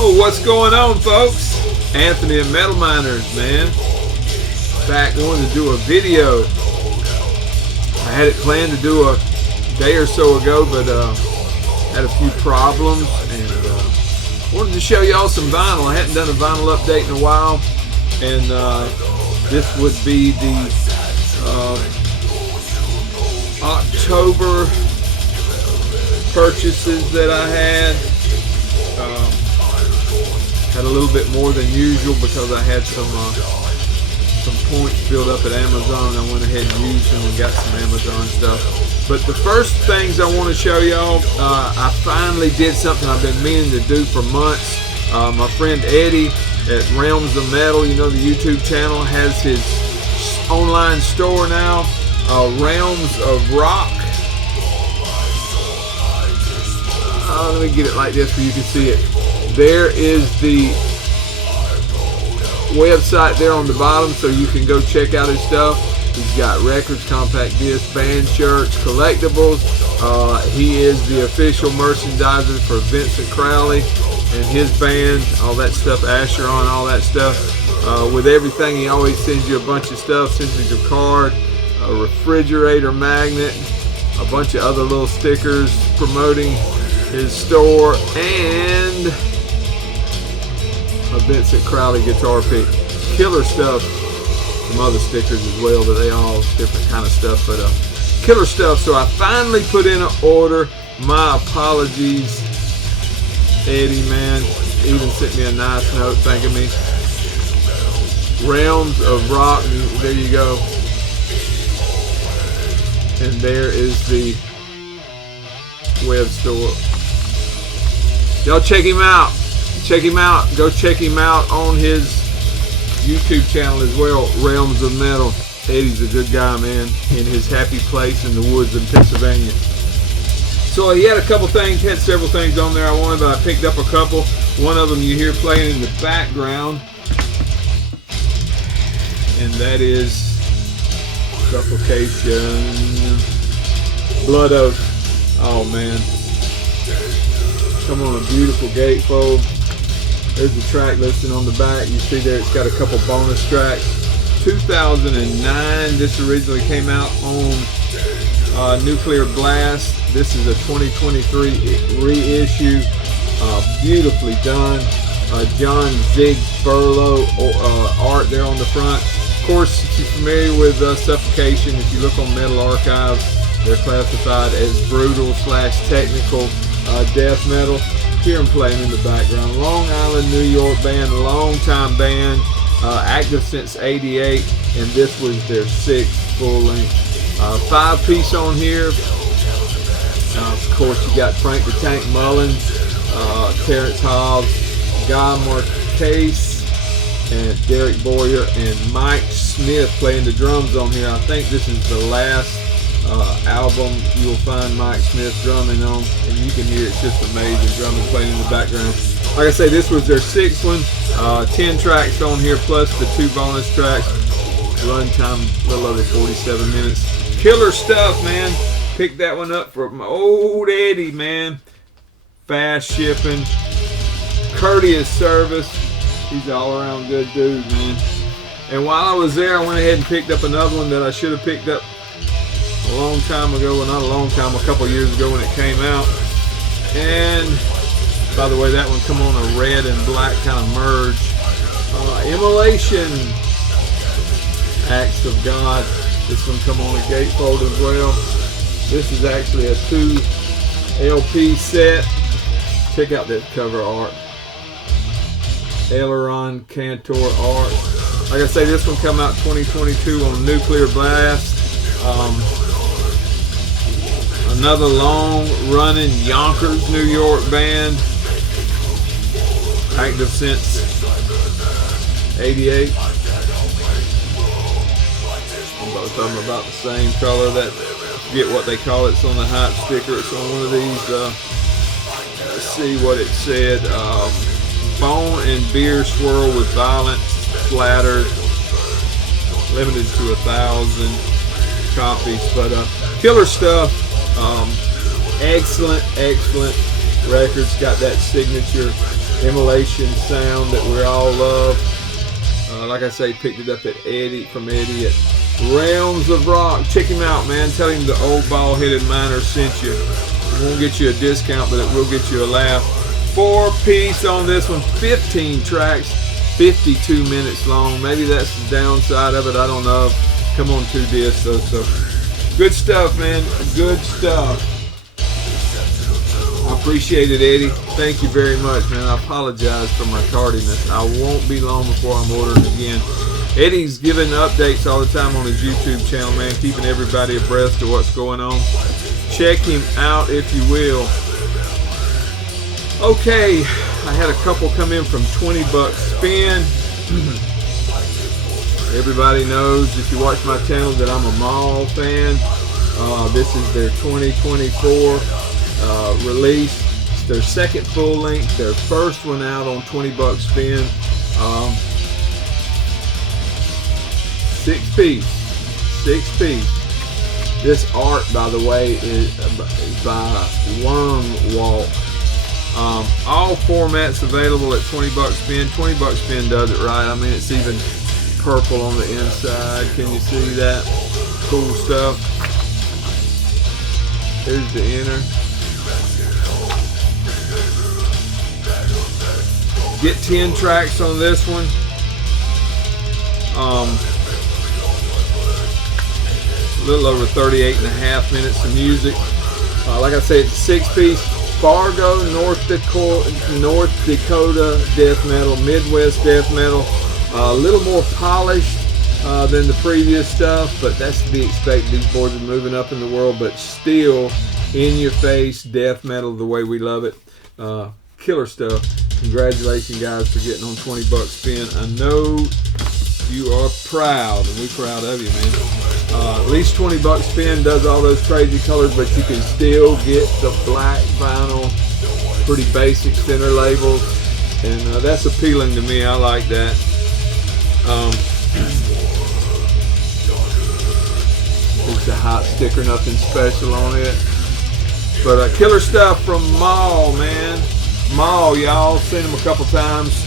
Oh, what's going on, folks? Anthony and Metal Miners, man. Back wanting to do a video. I had it planned to do a day or so ago, but had a few problems and wanted to show y'all some vinyl. I hadn't done a vinyl update in a while, and this would be the October purchases that I had. Had a little bit more than usual because I had some points built up at Amazon. I went ahead and used them and got some Amazon stuff. But the first things I want to show y'all, I finally did something I've been meaning to do for months. My friend Eddie at Realms of Metal, you know, the YouTube channel, has his online store now, Realms of Rock. Let me get it like this so you can see it. There is the website there on the bottom, so you can go check out his stuff. He's got records, compact discs, band shirts, collectibles. He is the official merchandiser for Vincent Crowley and his band, all that stuff, Asheron, all that stuff. With everything, he always sends you a bunch of stuff, sends you your card, a refrigerator magnet, a bunch of other little stickers promoting his store, and a Vincent Crowley guitar pick. Killer stuff. Some other stickers as well, but they all different kind of stuff, but killer stuff. So I finally put in an order. My apologies, Eddie, man. Even sent me a nice note thanking me. Realms of Rock, there you go. And there is the web store. Y'all check him out. Check him out. Go check him out on his YouTube channel as well, Realms of Metal. Eddie's a good guy, man, in his happy place in the woods in Pennsylvania. So he had a couple things, had several things on there I wanted, but I picked up a couple. One of them you hear playing in the background, and that is Suffocation, Blood Oath. Oh, man. Come on, a beautiful gatefold. There's the track listing on the back. You see there it's got a couple bonus tracks. 2009, this originally came out on Nuclear Blast. This is a 2023 reissue. Beautifully done. John Zig Furlow art there on the front. Of course, if you're familiar with Suffocation, if you look on Metal Archives, they're classified as brutal / technical death metal. Hear him playing in the background. Long Island, New York band, long-time band, active since '88, and this was their 6th full-length 5-piece on here. Of course, you got Frank the Tank Mullen, Terrence Hobbs, Guy Marquez, and Derek Boyer, and Mike Smith playing the drums on here. I think this is the last album you will find Mike Smith drumming on, and you can hear it's just amazing drumming playing in the background. Like I say, this was their 6th one. 10 tracks on here plus the 2 bonus tracks. Runtime a little over 47 minutes. Killer stuff, man. Picked that one up from old Eddie, man. Fast shipping, courteous service. He's an all-around good dude, man. And while I was there, I went ahead and picked up another one that I should have picked up a long time ago. Well, not a long time, a couple years ago when it came out. And by the way, that one come on a red and black kind of merge. Immolation, Acts of God. This one come on a gatefold as well. This is actually a 2 LP set. Check out that cover art. Aileron Cantor art. Like I say, this one come out 2022 on Nuclear Blast. Another long-running Yonkers, New York band, active since '88. Both of them about the same color. That, I forget what they call it. It's on the hype sticker. It's on one of these. Let's see what it said. Bone and beer swirl with violence, flattered, limited to 1,000 copies. But killer stuff. Excellent records. Got that signature Immolation sound that we all love. Like I say, picked it up at from Eddie at Realms of Rock. Check him out, man. Tell him the old bald-headed miner sent you. It won't get you a discount, but it will get you a laugh. 4-piece on this one, 15 tracks, 52 minutes long. Maybe that's the downside of it, I don't know. Come on 2 discs though, so good stuff, man. Good stuff. I appreciate it, Eddie. Thank you very much, man. I apologize for my tardiness. I won't be long before I'm ordering again. Eddie's giving updates all the time on his YouTube channel, man, keeping everybody abreast of what's going on. Check him out if you will. Okay, I had a couple come in from 20 bucks spin. Everybody knows, if you watch my channel, that I'm a Maul fan. This is their 2024 release. It's their second full length, their first one out on 20 bucks spin. 6-piece. This art, by the way, is by Wormwalk. All formats available at 20 bucks spin. 20 bucks spin does it right. I mean, it's even purple on the inside. Can you see that? Cool stuff. Here's the inner. Get 10 tracks on this one. A little over 38.5 minutes of music. Like I said, it's a 6-piece. Fargo, North Dakota death metal, Midwest death metal. A little more polished than the previous stuff, but that's to be expected. These boys are moving up in the world, but still in-your-face death metal the way we love it. Killer stuff. Congratulations, guys, for getting on 20 bucks spin. I know you are proud, and we're proud of you, man. At least 20 bucks spin does all those crazy colors, but you can still get the black vinyl, pretty basic center labels, and that's appealing to me. I like that. It's a hot sticker, nothing special on it, but killer stuff from Maul, man. Maul, y'all seen them a couple times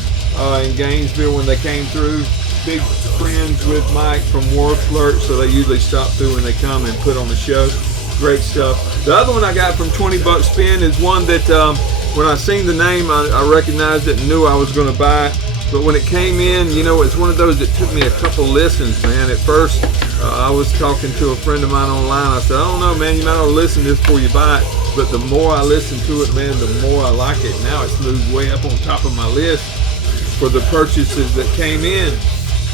in Gainesville when they came through. Big friends with Mike from War Flirt, so they usually stop through when they come and put on the show. Great stuff. The other one I got from 20 bucks spin is one that when I seen the name, I recognized it and knew I was going to buy it. But when it came in, you know, it's one of those that took me a couple listens, man. At first, I was talking to a friend of mine online. I said, I don't know, man, you might not listen to this before you buy it. But the more I listen to it, man, the more I like it. Now it's moved way up on top of my list for the purchases that came in.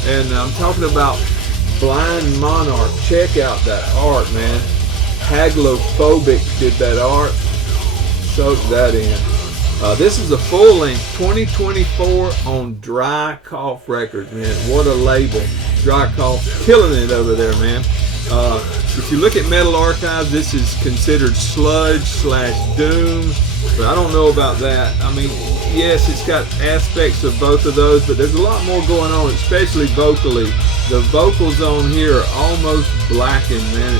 And I'm talking about Blind Monarch. Check out that art, man. Haglophobic did that art. Soak that in. This is a full length, 2024 on Dry Cough Records, man. What a label. Dry Cough, killing it over there, man. If you look at Metal Archives, this is considered sludge/doom, but I don't know about that. I mean, yes, it's got aspects of both of those, but there's a lot more going on, especially vocally. The vocals on here are almost blackened, man.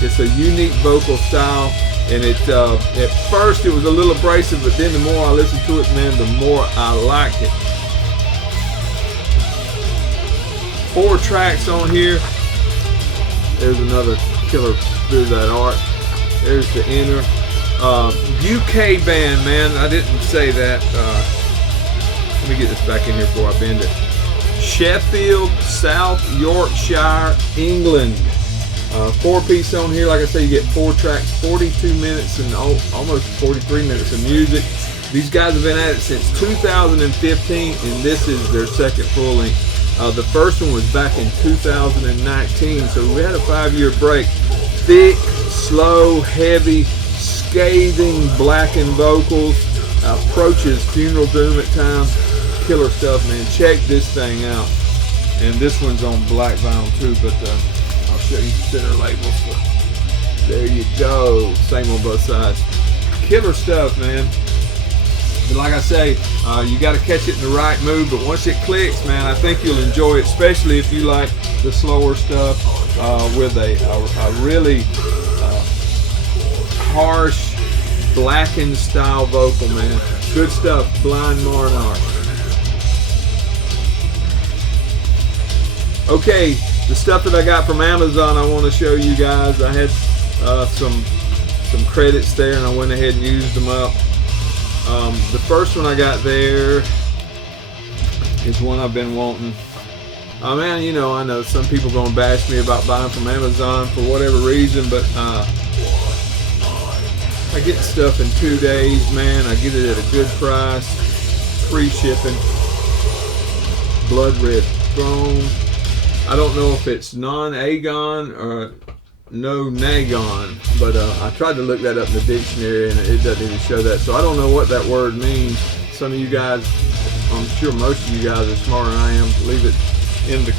It's a unique vocal style, and it at first it was a little abrasive, but then the more I listen to it, man, the more I like it. 4 tracks on here. There's another killer through that art. There's the inner. UK band, man. I didn't say that. Let me get this back in here before I bend it. Sheffield, South Yorkshire, England. 4-piece on here. Like I say, you get 4 tracks, 42 minutes and almost 43 minutes of music. These guys have been at it since 2015, and this is their second full length. The first one was back in 2019, so we had a 5-year break. Thick, slow, heavy, scathing, blackened vocals. Approaches funeral doom at times. Killer stuff, man. Check this thing out. And this one's on black vinyl too, but I'll show you the center labels. So there you go. Same on both sides. Killer stuff, man. But like I say, you got to catch it in the right mood, but once it clicks, man, I think you'll enjoy it, especially if you like the slower stuff with a really harsh, blackened style vocal, man. Good stuff, Blind Monarch. Okay, the stuff that I got from Amazon I want to show you guys. I had some credits there and I went ahead and used them up. The first one I got there is one I've been wanting. Oh man, you know, I know some people are gonna bash me about buying from Amazon for whatever reason, but I get stuff in 2 days, man. I get it at a good price, free shipping. Blood Red Throne. I don't know if it's Nonagon or Nonagon, but I tried to look that up in the dictionary and it doesn't even show that. So I don't know what that word means. Some of you guys, I'm sure most of you guys are smarter than I am. Leave it in the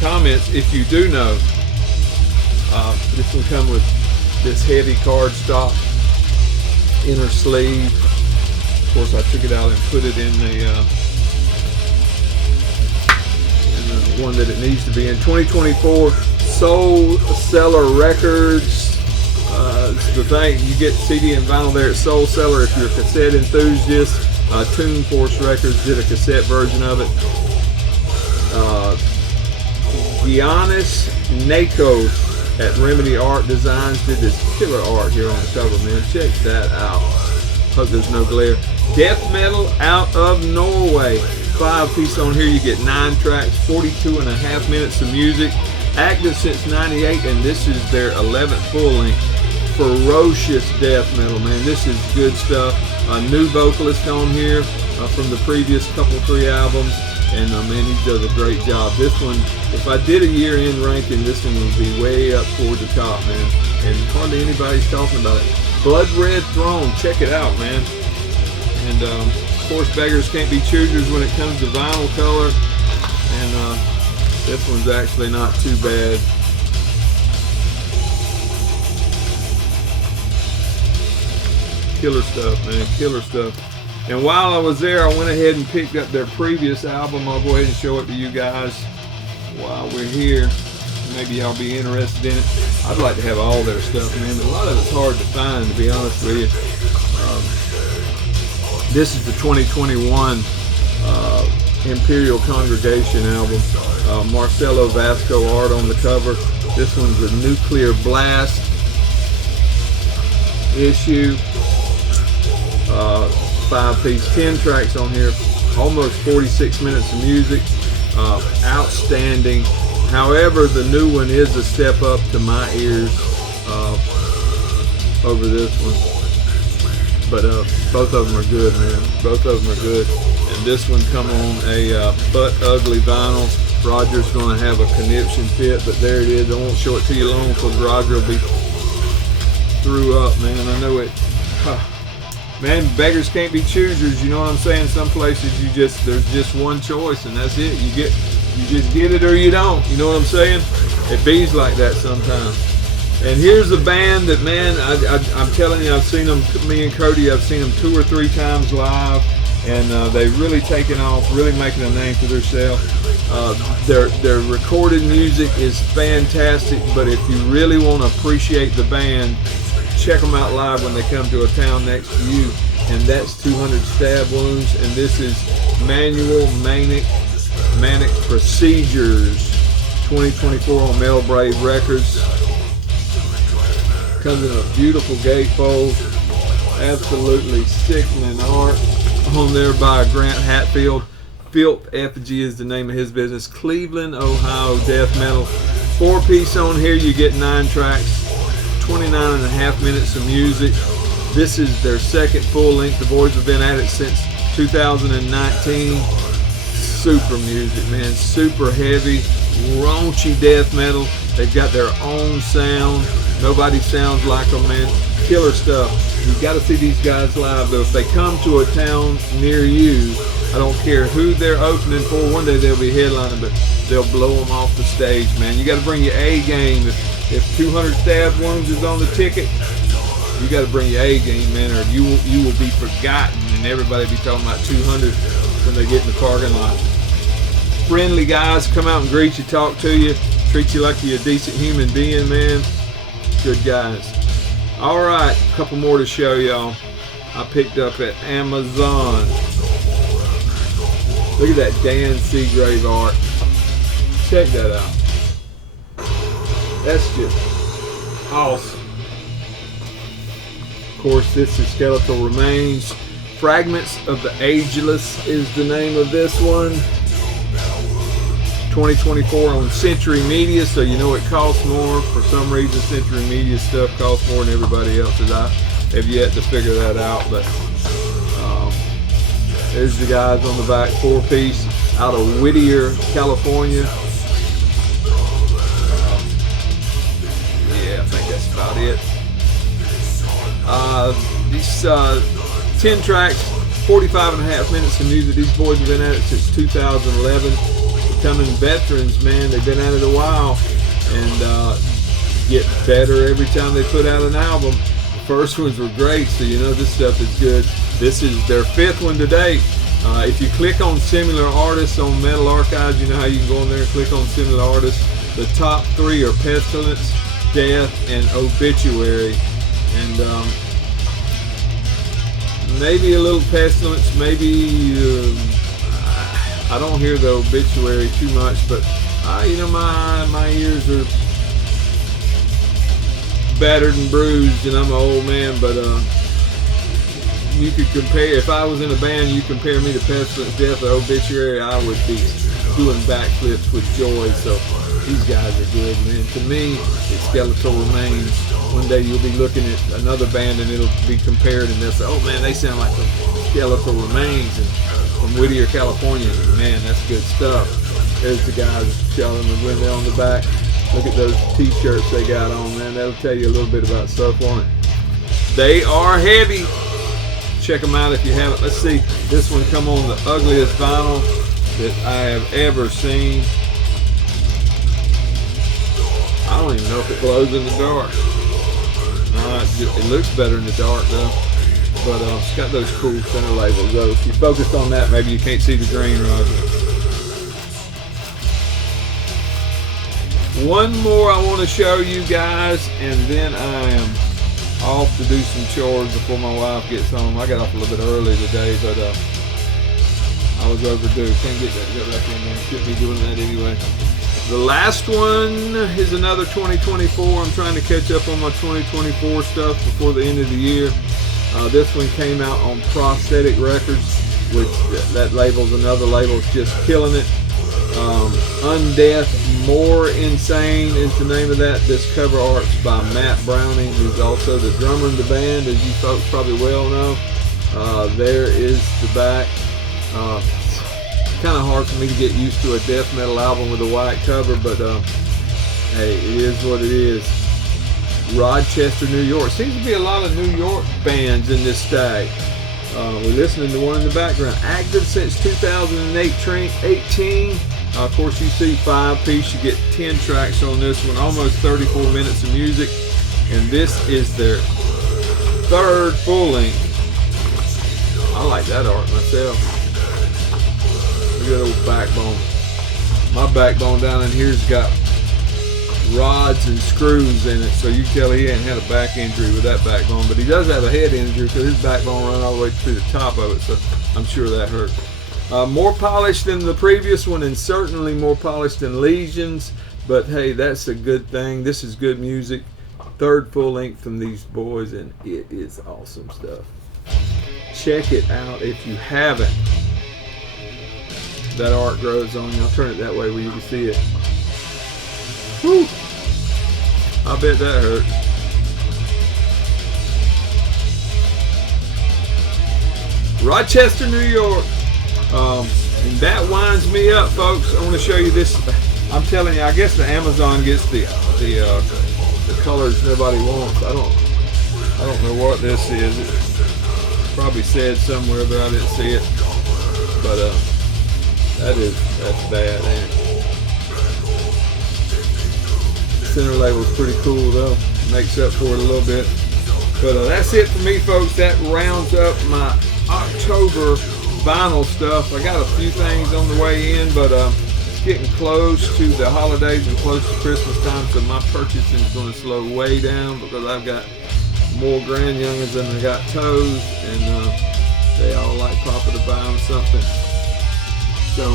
comments if you do know. This will come with this heavy cardstock inner sleeve. Of course, I took it out and put it in the one that it needs to be in. 2024 Soul Seller Records. It's the thing, you get CD and vinyl there at Soul Seller. If you're a cassette enthusiast, Tune Force Records did a cassette version of it. Giannis Nakos at Remedy Art Designs did this killer art here on the cover, man. Check that out. Hope there's no glare. Death metal out of Norway. 5-piece on here. You get 9 tracks, 42.5 minutes of music. Active since '98, and this is their 11th full length. Ferocious death metal, man. This is good stuff. A new vocalist on here from the previous 3 albums. And man, he does a great job. This one, if I did a year-end ranking, this one would be way up toward the top, man. And hardly anybody's talking about it. Blood Red Throne, check it out, man. And of course, beggars can't be choosers when it comes to vinyl color. And this one's actually not too bad. Killer stuff, man. Killer stuff. And while I was there, I went ahead and picked up their previous album. I'll go ahead and show it to you guys while we're here. Maybe y'all be interested in it. I'd like to have all their stuff, man, but a lot of it's hard to find, to be honest with you. This is the 2021 Imperial Congregation album. Marcelo Vasco art on the cover. This one's a Nuclear Blast issue. 5-piece, 10 tracks on here, almost 46 minutes of music. Outstanding. However, the new one is a step up to my ears over this one. But both of them are good, man. Both of them are good. And this one come on a butt ugly vinyl. Roger's going to have a conniption fit, but there it is. I won't show it to you long because Roger will be threw up, man. I know it. Man, beggars can't be choosers, you know what I'm saying? Some places there's just one choice and that's it. You just get it or you don't, you know what I'm saying? It bees like that sometimes. And here's a band that, man, I'm telling you, I've seen them, me and Cody, I've seen them 2 or 3 times live, and they've really taken off, really making a name for themselves. Their recorded music is fantastic, but if you really want to appreciate the band, check them out live when they come to a town next to you, and that's 200 Stab Wounds, and this is Manic Procedures 2024 on Metal Brave Records. Comes in a beautiful gatefold, absolutely sickening art on there by Grant Hatfield. Filth Effigy is the name of his business. Cleveland, Ohio death metal. 4-piece on here, you get 9 tracks. 29.5 minutes of music. This is their 2nd full length. The boys have been at it since 2019. Super music, man. Super heavy, raunchy death metal. They've got their own sound. Nobody sounds like them, man. Killer stuff. You've got to see these guys live, though. If they come to a town near you, I don't care who they're opening for. One day they'll be headlining, but they'll blow them off the stage, man. You got to bring your A game. If 200 Stab Wounds is on the ticket, you got to bring your A game, man, or you will be forgotten, and everybody will be talking about 200 when they get in the parking lot. Friendly guys, come out and greet you, talk to you, treat you like you're a decent human being, man. Good guys. Alright, a couple more to show y'all. I picked up at Amazon. Look at that Dan Seagrave art. Check that out. That's just awesome. Of course, this is Skeletal Remains. Fragments of the Ageless is the name of this one. 2024 on Century Media, so you know it costs more. For some reason, Century Media stuff costs more than everybody else's. I have yet to figure that out, but there's the guys on the back, 4-piece out of Whittier, California. Yeah, I think that's about it. These 10 tracks, 45.5 minutes of music. These boys have been at it since 2011. Becoming veterans, man. They've been at it a while and get better every time they put out an album. The first ones were great, so you know this stuff is good. This is their 5th one to date. If you click on similar artists on Metal Archives, you know how you can go in there and click on similar artists. The top 3 are Pestilence, Death, and Obituary. And maybe a little Pestilence, maybe I don't hear the Obituary too much, but you know, my ears are battered and bruised, and I'm an old man. But you could compare, if I was in a band, you compare me to Pestilence, Death, or Obituary, I would be doing backflips with joy. So these guys are good, man. To me, it's Skeletal Remains. One day you'll be looking at another band and it'll be compared, and they'll say, oh man, they sound like the Skeletal Remains and from Whittier, California. Man, that's good stuff. There's the guys showing the window on the back. Look at those t-shirts they got on, man. That'll tell you a little bit about stuff on it. They are heavy. Check them out if you haven't. Let's see. This one come on the ugliest vinyl that I have ever seen. I don't even know if it glows in the dark. It looks better in the dark though. But it's got those cool center labels though. If you focus on that, maybe you can't see the green right. One more I want to show you guys, and then I am off to do some chores before my wife gets home. I got off a little bit early today, but I was overdue. Can't get that back in there. Shouldn't be doing that anyway. The last one is another 2024. I'm trying to catch up on my 2024 stuff before the end of the year. This one came out on Prosthetic Records, which that label's another label. It's just killing it. Undeath, More Insane is the name of that. This cover art's by Matt Browning, who's also the drummer in the band, as you folks probably well know. There is the back. Kind of hard for me to get used to a death metal album with a white cover, but hey, it is what it is. Rochester, New York. Seems to be a lot of New York bands in this stag. We're listening to one in the background. Active since 2018. Of course, you see 5-piece. You get 10 tracks on this one. Almost 34 minutes of music. And this is their 3rd full length. I like that art myself. Look at that old backbone. My backbone down in here's got rods and screws in it, so you can tell he ain't had a back injury with that backbone, but he does have a head injury because his backbone run all the way to the top of it, so I'm sure that hurt. More polished than the previous one, and certainly more polished than Legions, but hey, that's a good thing. This is good music. 3rd full length from these boys, and it is awesome stuff. Check it out if you haven't. That art grows on you. I'll turn it that way where you can see it. Whew. I bet that hurt. Rochester, New York. And that winds me up, folks. I want to show you this. I'm telling you, I guess the Amazon gets the colors nobody wants. I don't know what this is. It's probably said somewhere, but I didn't see it. But that's bad, ain't it? Center label's pretty cool though. Makes up for it a little bit. But that's it for me, folks. That rounds up my October vinyl stuff. I got a few things on the way in, but it's getting close to the holidays and close to Christmas time, so my purchasing is going to slow way down because I've got more grand youngins than I got toes, and they all like Papa to buy them something. So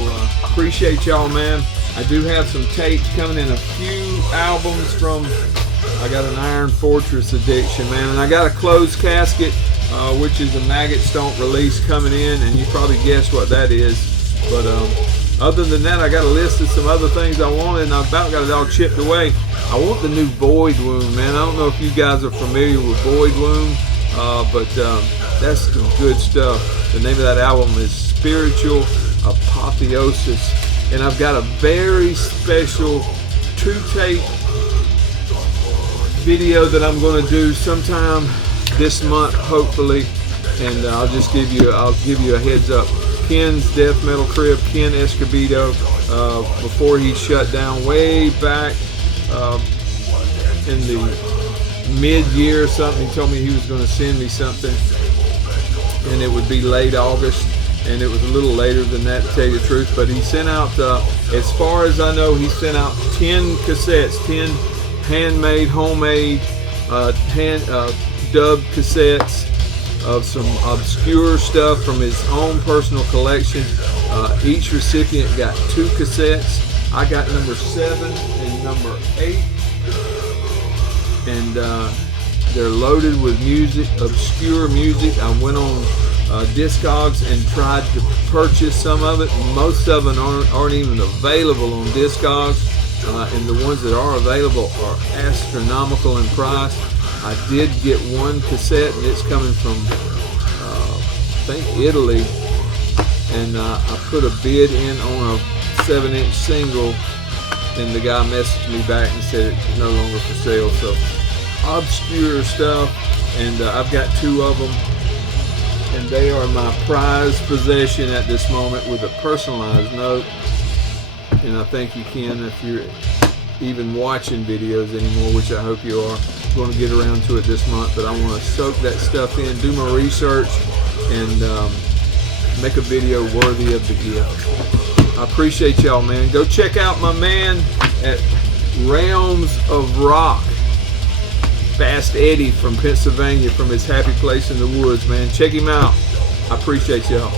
appreciate y'all, man. I do have some tapes coming in, a few albums from, I got an Iron Fortress Addiction, man, and I got a closed casket, which is a Maggots Don't Release coming in, and you probably guessed what that is. But other than that, I got a list of some other things I wanted, and I about got it all chipped away. I want the new Void Wound, man. I don't know if you guys are familiar with Void Wound, but that's some good stuff. The name of that album is Spiritual Apotheosis, and I've got a very special 2-tape video that I'm going to do sometime this month, hopefully, and I'll give you a heads up. Ken's Death Metal Crib, Ken Escobedo, before he shut down way back in the mid-year or something, he told me he was going to send me something, and it would be late August, and it was a little later than that, to tell you the truth. But he sent out, as far as I know, he sent out 10 cassettes, 10 handmade, homemade, dubbed cassettes of some obscure stuff from his own personal collection. Each recipient got 2 cassettes. I got number 7 and number 8, and they're loaded with music, obscure music. I went on Discogs and tried to purchase some of it. Most of them aren't even available on Discogs, and the ones that are available are astronomical in price. I did get one cassette, and it's coming from I think Italy, and I put a bid in on a 7-inch single, and the guy messaged me back and said it's no longer for sale. So obscure stuff, and I've got 2 of them, and they are my prized possession at this moment, with a personalized note. And I thank you, Ken, if you're even watching videos anymore, which I hope you are. I'm going to get around to it this month, but I want to soak that stuff in, do my research, and make a video worthy of the gift. I appreciate y'all, man. Go check out my man at Realms of Rock, Fast Eddie from Pennsylvania, from his happy place in the woods, man. Check him out. I appreciate y'all.